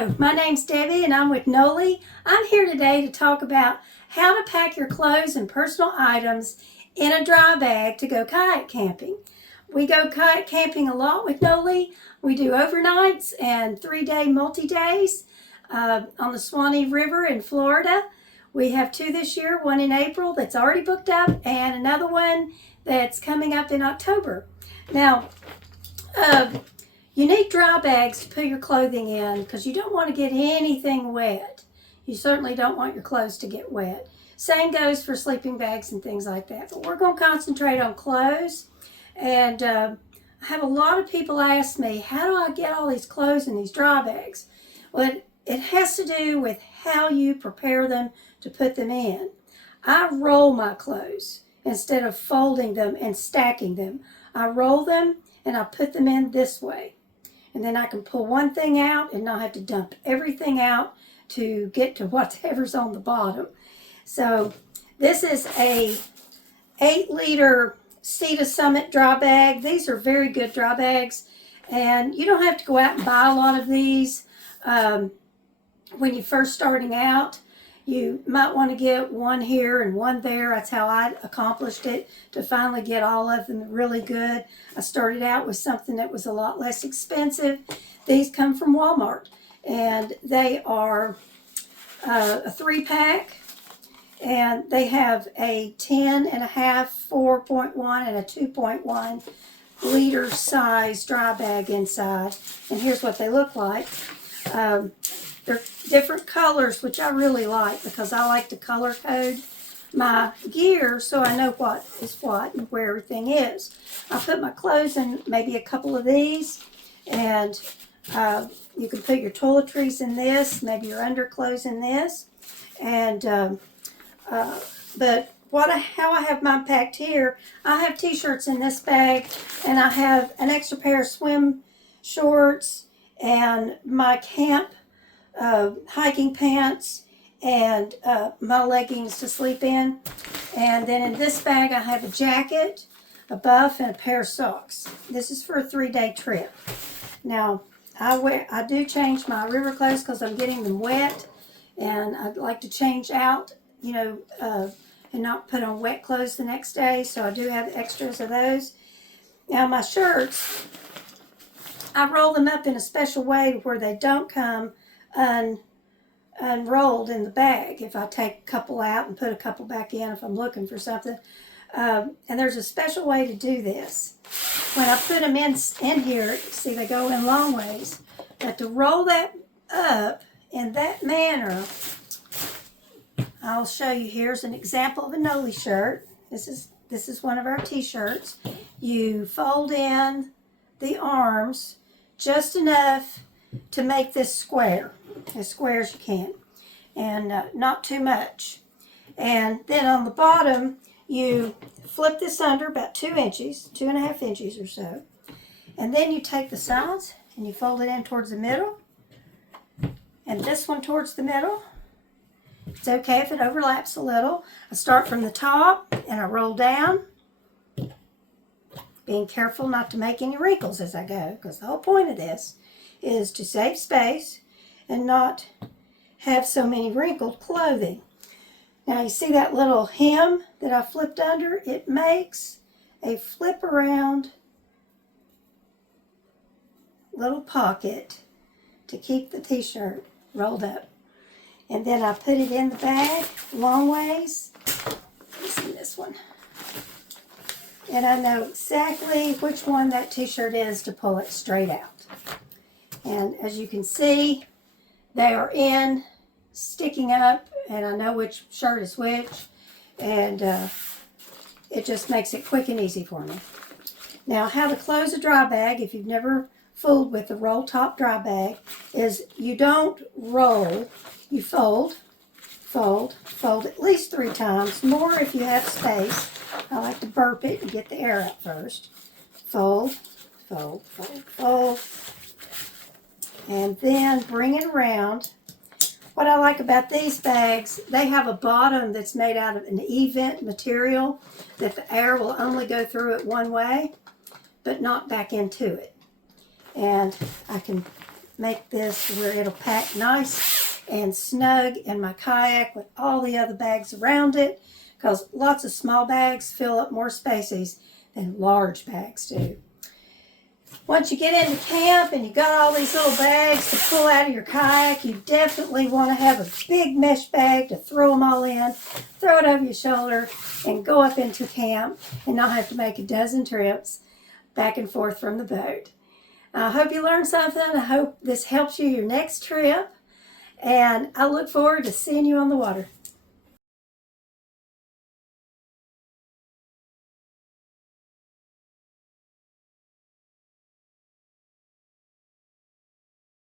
Hello, my name's Debbie and I'm with Noli. I'm here today to talk about how to pack your clothes and personal items in a dry bag to go kayak camping. We go kayak camping a lot with Noli. We do overnights and 3-day multi-days on the Swanee River in Florida. We have 2 this year, one in April that's already booked up and another one that's coming up in October. Now, you need dry bags to put your clothing in because you don't want to get anything wet. You certainly don't want your clothes to get wet. Same goes for sleeping bags and things like that. But we're going to concentrate on clothes. And I have a lot of people ask me, how do I get all these clothes in these dry bags? Well, it has to do with how you prepare them to put them in. I roll my clothes instead of folding them and stacking them. I roll them and I put them in this way. And then I can pull one thing out and not have to dump everything out to get to whatever's on the bottom. So this is a 8-liter Sea to Summit dry bag. These are very good dry bags. And you don't have to go out and buy a lot of these when you're first starting out. You might want to get one here and one there. That's how I accomplished it, to finally get all of them really good. I started out with something that was a lot less expensive. These come from Walmart, and they are a 3-pack, and they have a 10.5, 4.1, and a 2.1 liter size dry bag inside. And here's what they look like. They're different colors, which I really like because I like to color code my gear so I know what is what and where everything is. I put my clothes in maybe a couple of these, and you can put your toiletries in this, maybe your underclothes in this. And but how I have mine packed here, I have t-shirts in this bag, and I have an extra pair of swim shorts and my camp hiking pants and my leggings to sleep in. And then in this bag I have a jacket, a buff, and a pair of socks. This is for a 3-day trip. Now I do change my river clothes because I'm getting them wet, and I'd like to change out, and not put on wet clothes the next day, so I do have extras of those. Now my shirts, I roll them up in a special way where they don't come unrolled in the bag. If I take a couple out and put a couple back in if I'm looking for something. And there's a special way to do this. When I put them in here, see, they go in long ways. But to roll that up in that manner, I'll show you. Here's an example of a Noli shirt. This is one of our t-shirts. You fold in the arms just enough to make this square, as square as you can, and not too much. And then on the bottom, you flip this under about 2 inches, 2.5 inches or so, and then you take the sides and you fold it in towards the middle, and this one towards the middle. It's okay if it overlaps a little. I start from the top and I roll down, being careful not to make any wrinkles as I go, because the whole point of this is to save space and not have so many wrinkled clothing. Now you see that little hem that I flipped under? It makes a flip around little pocket to keep the t-shirt rolled up. And then I put it in the bag long ways. Let's see this one. And I know exactly which one that t-shirt is to pull it straight out. And as you can see, they are in, sticking up, and I know which shirt is which, and it just makes it quick and easy for me. Now, how to close a dry bag, if you've never fooled with the roll top dry bag, is you don't roll, you fold, fold, fold at least 3 times, more if you have space. I like to burp it and get the air out first. Fold, fold, fold, fold. And then bring it around. What I like about these bags, they have a bottom that's made out of an E-vent material that the air will only go through it one way, but not back into it. And I can make this where it'll pack nice and snug in my kayak with all the other bags around it, because lots of small bags fill up more spaces than large bags do. Once you get into camp and you got all these little bags to pull out of your kayak, you definitely want to have a big mesh bag to throw them all in, throw it over your shoulder, and go up into camp and not have to make a dozen trips back and forth from the boat. I hope you learned something. I hope this helps you your next trip, and I look forward to seeing you on the water.